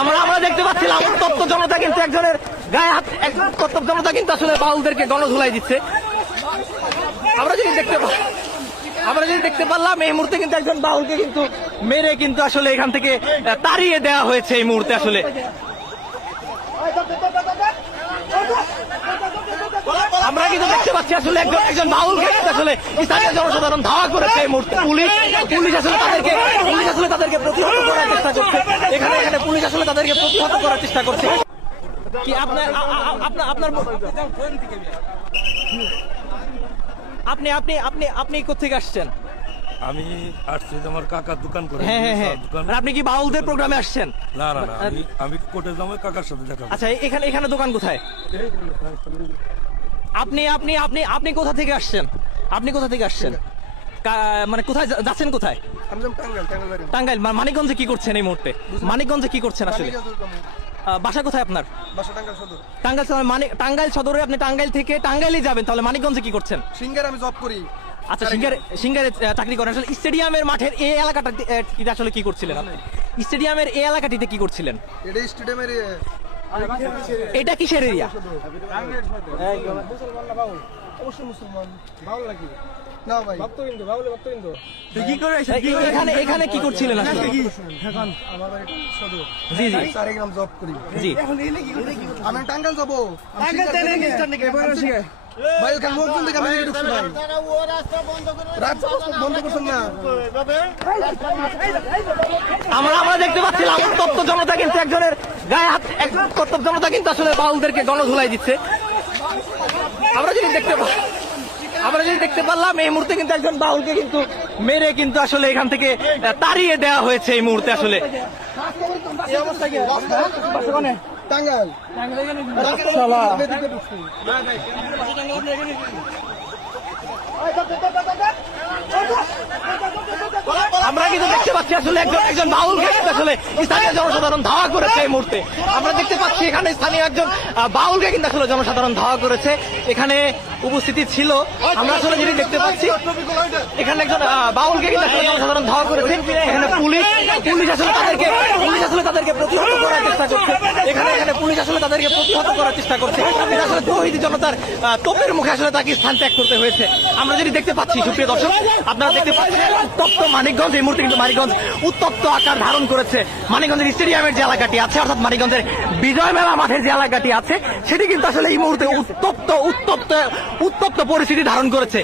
আমরা আমরা দেখতে পাচ্ছিলাম উত্তপ্ত জনতা কিন্তু একজনের গায়ে হাত, একজন উত্তপ্ত জনতা কিন্তু আসলে বাউলদেরকে গণধুলাই দিচ্ছে। আমরা যদি দেখতে পারলাম এই মুহূর্তে কিন্তু একজন বাউলকে কিন্তু মেরে কিন্তু আসলে এখান থেকে তাড়িয়ে দেওয়া হয়েছে এই মুহূর্তে। আসলে আমরা কিন্তু দেখতে পাচ্ছি আসলে একজন বাউলকে আসলে স্থানীয় জনসাধারণ ধাওয়া করেছে এই মুহূর্তে। পুলিশ আসলে তাদেরকে প্রতিহত করার চেষ্টা করছে। এখানে পুলিশ আসলে তাদেরকে প্রতিহত করার চেষ্টা করছে। কি আপনার আপনি আপনি আপনি আপনি কোথেকে আসছেন? আমি আসছি আমার কাকার দোকান করে। হ্যাঁ, আপনি কি বাউলদের প্রোগ্রামে আসছেন? না, আমি কোর্টে যাবো কাকার সাথে দেখা। আচ্ছা, এখানে দোকান কোথায়? আপনি আপনি আপনি আপনি কোথা থেকে আসছেন? মানে কোথায় যাচ্ছেন? কোথায়? টাঙ্গাইল। মানিকগঞ্জে কি করছেন এই মুহূর্তে? মানিকগঞ্জে কি করছেন আসলে? বাসা কোথায় আপনার? টাঙ্গাইল সদর। টাঙ্গাইল সদরে আপনি টাঙ্গাইল থেকে টাঙ্গাইলে যাবেন, তাহলে মানিকগঞ্জে কি করছেন? সিঙ্গারে আমি জব করি। আচ্ছা, সিঙ্গারে চাকরি করেন। আসলে স্টেডিয়ামের মাঠের এই এলাকাটিতে আসলে কি করছিলেন আপনি? স্টেডিয়ামের এই এলাকাটিতে কি করছিলেন? এটা স্টেডিয়ামের এটা কিসের এরিয়া? অবশ্যই মুসলমান। বাউল নাকি? না ভাই, ভক্ত কিন্তু, বাউল ভক্ত কিন্তু। কি করে এখানে কি করছিলেন আসলে? এখন আমার বাড়ি সদর। জি সারেগ্রাম জব করি। জি। আমি টাঙ্গাইল যাবো। ভাই ওখানে লোকজন দেখে আমি ঢুকছি ভাই। রাস্তা বন্ধ করছেন না। আমরা দেখতে পাচ্ছিলাম উত্তপ্ত জনতা কিন্তু একজনের গায়ে হাত, একজন উত্তপ্ত জনতা কিন্তু আসলে বাউলদেরকে গণধুলাই দিচ্ছে। আমরা যদি দেখতে পারলাম এই মুহূর্তে কিন্তু একজন বাউলকে কিন্তু মেরে কিন্তু আসলে এখান থেকে তাড়িয়ে দেওয়া হয়েছে এই মুহূর্তে। আসলে টাঙ্গাইল আমরা কিন্তু দেখতে পাচ্ছি আসলে একজন বাউলকে কিন্তু আসলে স্থানীয় জনসাধারণ ধাওয়া করেছে এই মুহূর্তে। আমরা দেখতে পাচ্ছি এখানে স্থানীয় একজন বাউলকে কিন্তু আসলে জনসাধারণ ধাওয়া করেছে। এখানে উপস্থিতি ছিল, আমরা আসলে যেটি দেখতে পাচ্ছি এখানে একজন বাউলকে কিন্তু আসলে জনসাধারণ ধাওয়া করেছে। এখানে পুলিশ আসলে তাদেরকে প্রতিহত করার চেষ্টা করছে। এখানে পুলিশ আসলে তাদেরকে প্রতিহত করার চেষ্টা করছে। এটা আসলে তৌহিদি জনতার তোপের মুখে আসলে তাকে স্থান ত্যাগ করতে হয়েছে। আমরা যেটি দেখতে পাচ্ছি, সুপ্রিয় দর্শক, আপনারা দেখতে পাচ্ছেন উত্তপ্ত মানিকগঞ্জ। এই মুহূর্তে কিন্তু মানিকগঞ্জ উত্তপ্ত আকার ধারণ করেছে। মানিকগঞ্জের স্টেডিয়ামের যে এলাকাটি আছে, অর্থাৎ মানিকগঞ্জের বিজয় মেলা মাঠের যে এলাকাটি আছে, সেটি কিন্তু আসলে এই মুহূর্তে উত্তপ্ত পরিস্থিতি ধারণ করেছে।